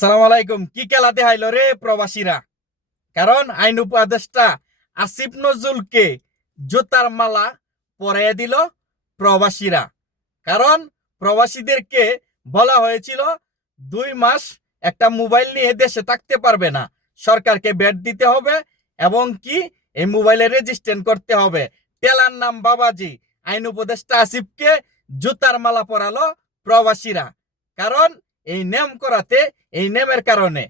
সালাম আলাইকুম। কি খেলাতে হাইল রে প্রবাসীরা? কারণ আইন উপদেষ্টা আসিফ নজরুলকে জুতার মালা পরিয়ে দিল প্রবাসীরা। কারণ প্রবাসীদেরকে বলা হয়েছিল, দুই মাস একটা মোবাইল নিয়ে দেশে থাকতে পারবে না। সরকারকে ব্যাট দিতে হবে এবং কি এই মোবাইলে রেজিস্ট্রেশন করতে হবে। তেলার নাম বাবাজি। আইন উপদেষ্টা আসিফকে জুতার মালা পরালো প্রবাসীরা। কারণ এই নেম করাতে, এই নেমের কারণে,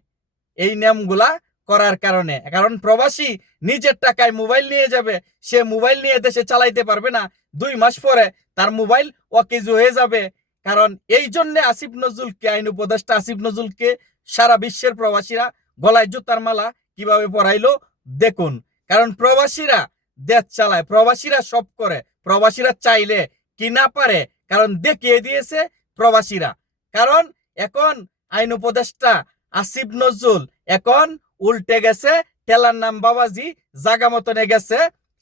এই নেমগুলা করার কারণে। কারণ প্রবাসী নিজের টাকায় মোবাইল নিয়ে যাবে, সে মোবাইল নিয়ে দেশে চালাইতে পারবে না। দুই মাস পরে তার মোবাইল অকেজু হয়ে যাবে। কারণ এই জন্য আসিফ নজরুলকে, আইন উপদেষ্টা আসিফ নজরুলকে সারা বিশ্বের প্রবাসীরা গলায় জুতার মালা কীভাবে পরাইলো দেখুন। কারণ প্রবাসীরা দেশ চালায়, প্রবাসীরা সব করে। প্রবাসীরা চাইলে কি না পারে, কারণ দেখিয়ে দিয়েছে প্রবাসীরা। কারণ এখন আইন উপদেষ্টা আসিফ নজরুল, এখন উল্টে গেছে টেলার নাম বাবাজি, জাগা মতনে গেছে।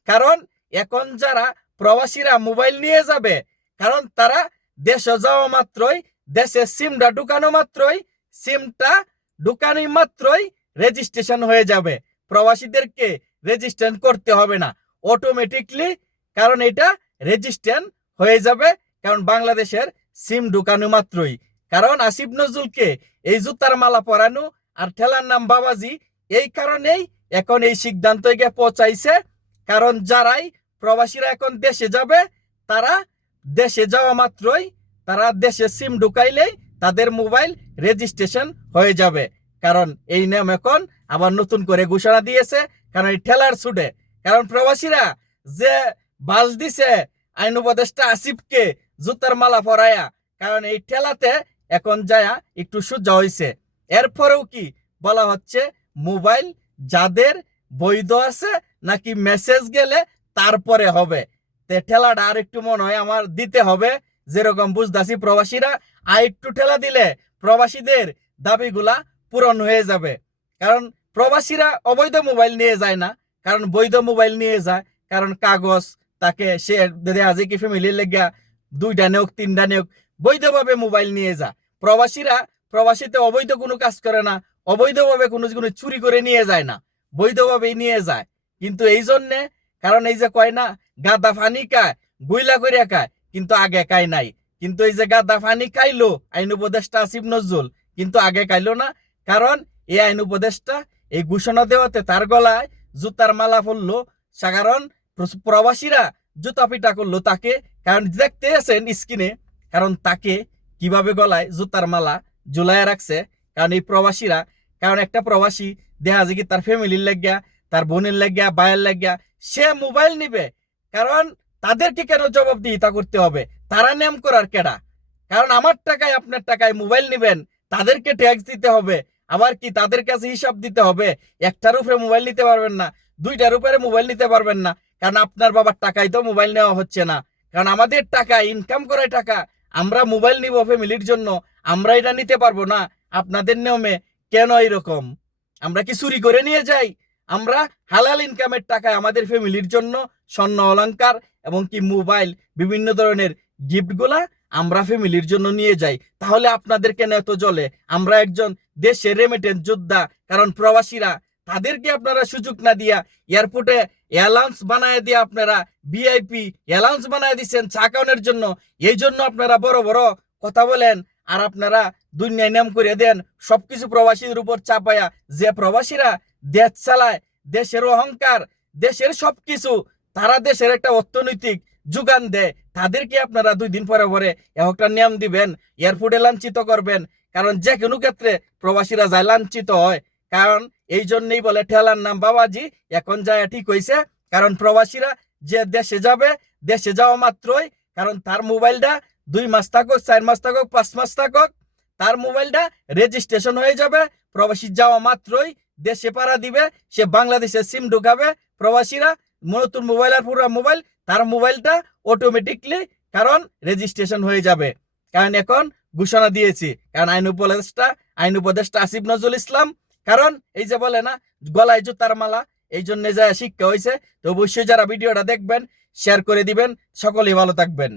কারণ এখন যারা প্রবাসীরা মোবাইল নিয়ে যাবে, কারণ তারা দেশে যাওয়া মাত্রই, দেশে সিমটা ঢুকানো মাত্রই, সিমটা ঢুকানি মাত্রই রেজিস্ট্রেশন হয়ে যাবে। প্রবাসীদেরকে রেজিস্ট্রেশন করতে হবে না অটোমেটিকলি কারণ এটা রেজিস্ট্রেশন হয়ে যাবে, কারণ বাংলাদেশের সিম ঢুকানো মাত্রই। কারণ আসিফ নজরুলকে এই জুতার মালা পরানো আর ঠেলার নাম বাবাজি, এই কারণেই এখন এই সিদ্ধান্ত পৌঁছাইছে। কারণ যারাই প্রবাসীরা এখন দেশে যাবে, তারা দেশে যাওয়া মাত্রই তারা দেশে সিম ঢুকাইলেই তাদের মোবাইল রেজিস্ট্রেশন হয়ে যাবে। কারণ এই নিয়ম এখন আবার নতুন করে ঘোষণা দিয়েছে, কারণ এই ঠেলার ছুটে। কারণ প্রবাসীরা যে বাস দিছে, আইন উপদেষ্টা আসিফকে জুতার মালা পরায়া, কারণ এই ঠেলাতে এখন যায়া একটু সোজা হয়েছে এরপরেও কি বলা হচ্ছে, মোবাইল যাদের বৈধ আছে নাকি মেসেজ গেলে তারপরে হবে। তে ঠেলাটা আর একটু মনে হয় আমার দিতে হবে। যেরকম বুঝদাসি প্রবাসীরা আর একটু ঠেলা দিলে প্রবাসীদের দাবিগুলা পূরণ হয়ে যাবে। কারণ প্রবাসীরা অবৈধ মোবাইল নিয়ে যায় না। কারণ বৈধ মোবাইল নিয়ে যায়। কারণ কাগজ তাকে সে দেয়া যায় কি ফ্যামিলির লেগা দুইটা নেওক তিনটা নেওক বৈধভাবে মোবাইল নিয়ে যা। প্রবাসীরা, প্রবাসীতে অবৈধ কোনো কাজ করে না, অবৈধভাবে কোনো কোনো চুরি করে নিয়ে যায় না, বৈধভাবেই নিয়ে যায়। কিন্তু এই জন্যে, কারণ এই যে কয় না, গাদা ফানি খায়, গুইলা করে খায়, কিন্তু আগে খায় নাই। কিন্তু এই যে গাদা ফানি খাইলো, আইন উপদেষ্টা আসিফ নজরুল, কিন্তু আগে খাইলো না, কারণ এই আইন উপদেষ্টা এই ঘোষণা দেওয়াতে তার গলায় জুতার মালা পড়ল সাধারণ প্রবাসীরা জুতা পিটা করল তাকে, কারণ দেখতে আছেন স্কিনে কারণ তাকে কীভাবে গলায় জুতার মালা ঝুলায় রাখছে? কারণ এই প্রবাসীরা, কারণ একটা প্রবাসী দেখা যায় কি তার ফ্যামিলির লাগিয়া, তার বোনের লাগিয়া বায়ের লাগিয়া, সে মোবাইল নিবে। কারণ তাদেরকে কেন জবাবদিহিতা করতে হবে? তারা নেম করার কেডা? কারণ আমার টাকায় আপনার টাকায় মোবাইল নিবেন, তাদেরকে ট্যাক্স দিতে হবে। আবার কি তাদের কাছে হিসাব দিতে হবে? একটার উপরে মোবাইল নিতে পারবেন না, দুইটার উপরে মোবাইল নিতে পারবেন না। কারণ আপনার বাবার টাকায় তো মোবাইল নেওয়া হচ্ছে না। কারণ আমাদের টাকা ইনকাম করার টাকা। আমরা মোবাইল নিব ফ্যামিলির জন্য আমরা এটা নিতে পারব না, আপনাদের নিয়মে কেন এরকম আমরা কি চুরি করে নিয়ে যাই? আমরা হালাল ইনকামের টাকায় আমাদের ফ্যামিলির জন্য, স্বর্ণ অলঙ্কার এবং কি মোবাইল, বিভিন্ন ধরনের গিফটগুলা আমরা ফ্যামিলির জন্য নিয়ে যাই। তাহলে আপনাদের কেন এত জলে আমরা একজন দেশের রেমিটেন্স যোদ্ধা, কারণ প্রবাসীরা তাদেরকে আপনারা সুযোগ না দিয়া এয়ারপোর্টে অ্যালাউন্স বানায় দিয়ে আপনারা ভিআইপি অ্যালাউন্স বানায় দিচ্ছেন চা জন্য। এই জন্য আপনারা বড় বড় কথা বলেন আর আপনারা দুনিয়ায় নাম করে দেন। সবকিছু প্রবাসীদের উপর চাপায়া যে প্রবাসীরা দেশ চালায়, দেশের অহংকার, দেশের সবকিছু, তারা দেশের একটা অর্থনৈতিক যোগান দেয়। তাদেরকে আপনারা দুই দিন পরে পরে একটা নিয়ম দিবেন, এয়ারপোর্টে লাঞ্ছিত করবেন। কারণ যে কোনো ক্ষেত্রে প্রবাসীরা যায় লাঞ্ছিত হয়। কারণ এই জন্যই বলে ঠেলার নাম বাবাজি, এখন যায় ঠিক হয়েছে কারণ প্রবাসীরা যে দেশে যাবে, দেশে যাওয়া মাত্রই, কারণ তার মোবাইলটা দুই মাস থাকুক, চার মাস থাকুক, পাঁচ মাস থাকুক, তার মোবাইলটা রেজিস্ট্রেশন হয়ে যাবে, প্রবাসী যাওয়া মাত্রই, দেশে পাড়া দিবে, সে বাংলাদেশে সিম ঢুকাবে, প্রবাসীরা নতুন মোবাইল আর পুরো মোবাইল, তার মোবাইলটা অটোমেটিকলি কারণ রেজিস্ট্রেশন হয়ে যাবে। কারণ এখন ঘোষণা দিয়েছি, কারণ আইন উপদেষ্টা আইন উপদেষ্টা আসিফ নজরুল ইসলাম কারণ এই যে বলে না, গলায় জুতার মালা, এই জন্য যা শিক্ষা হয়েছে তো অবশ্যই যারা ভিডিওটা দেখবেন শেয়ার করে দিবেন, সকলেই ভালো থাকবেন।